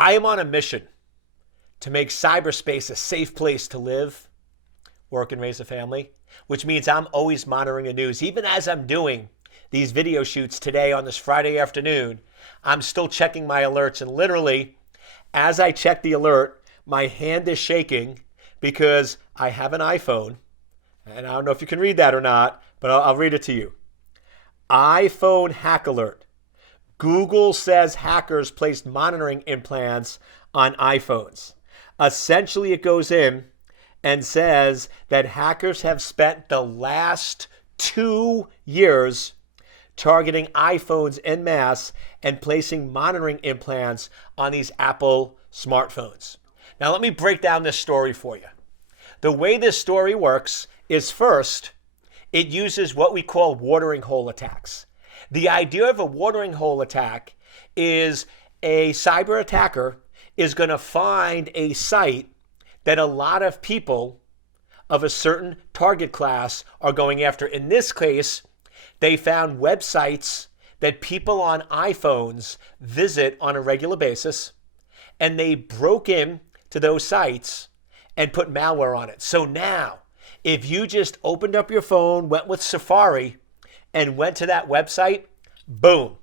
I am on a mission to make cyberspace a safe place to live, work, and raise a family, which means I'm always monitoring the news. Even as I'm doing these video shoots today on this Friday afternoon, I'm still checking my alerts. And literally, as I check the alert, my hand is shaking because I have an iPhone. And I don't know if you can read that or not, but I'll read it to you. iPhone hack alert. Google says hackers placed monitoring implants on iPhones. Essentially, it goes in and says that hackers have spent the last 2 years targeting iPhones en masse and placing monitoring implants on these Apple smartphones. Now, let me break down this story for you. The way this story works is, first, it uses what we call watering hole attacks. The idea of a watering hole attack is a cyber attacker is going to find a site that a lot of people of a certain target class are going after. In this case, they found websites that people on iPhones visit on a regular basis, and they broke in to those sites and put malware on it. So now, if you just opened up your phone, went with Safari, and went to that website, boom.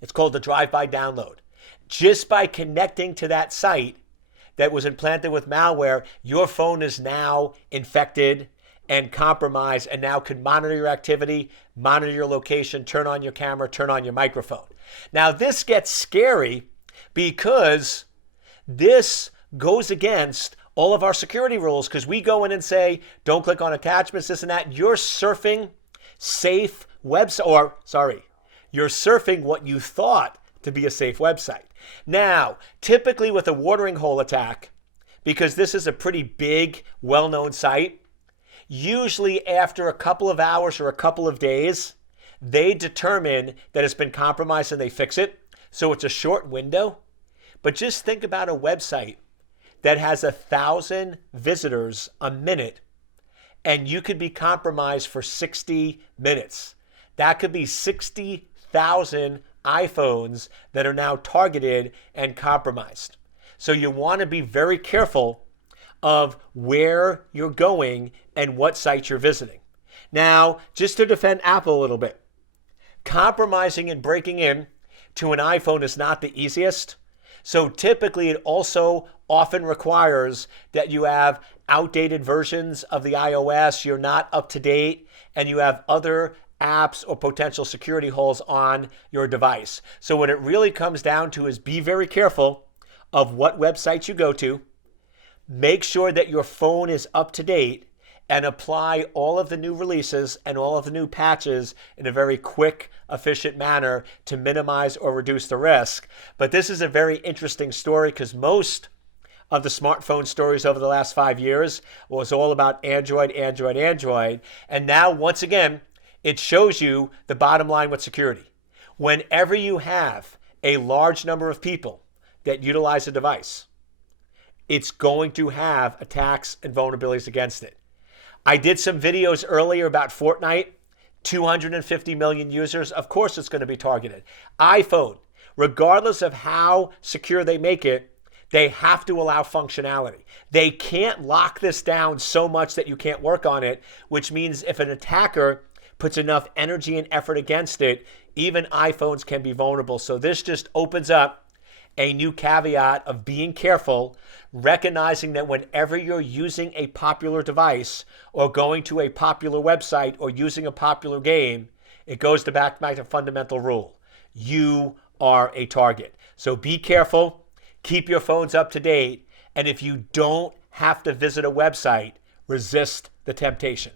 It's called the drive-by download. Just by connecting to that site that was implanted with malware, your phone is now infected and compromised and now can monitor your activity, monitor your location, turn on your camera, turn on your microphone. Now, this gets scary because this goes against all of our security rules, because we go in and say, don't click on attachments, this and that. You're surfing safe website, or you're surfing what you thought to be a safe website. Now, typically with a watering hole attack, because this is a pretty big, well-known site, usually after a couple of hours or a couple of days, they determine that it's been compromised and they fix it. So it's a short window. But just think about a website that has 1,000 visitors a minute, and you could be compromised for 60 minutes. That could be 60,000 iPhones that are now targeted and compromised. So you want to be very careful of where you're going and what sites you're visiting. Now, just to defend Apple a little bit, compromising and breaking in to an iPhone is not the easiest. So typically it also often requires that you have outdated versions of the iOS, you're not up to date, and you have other apps or potential security holes on your device. So what it really comes down to is be very careful of what websites you go to. Make sure that your phone is up to date and apply all of the new releases and all of the new patches in a very quick, efficient manner to minimize or reduce the risk. But this is a very interesting story because most of the smartphone stories over the last 5 years was all about Android. And now, once again, it shows you the bottom line with security. Whenever you have a large number of people that utilize a device, it's going to have attacks and vulnerabilities against it. I did some videos earlier about Fortnite, 250 million users. Of course it's going to be targeted. iPhone, regardless of how secure they make it, they have to allow functionality. They can't lock this down so much that you can't work on it, which means if an attacker puts enough energy and effort against it, even iPhones can be vulnerable. So this just opens up a new caveat of being careful, recognizing that whenever you're using a popular device or going to a popular website or using a popular game, it goes back to fundamental rule. You are a target. So be careful, keep your phones up to date, and if you don't have to visit a website, resist the temptation.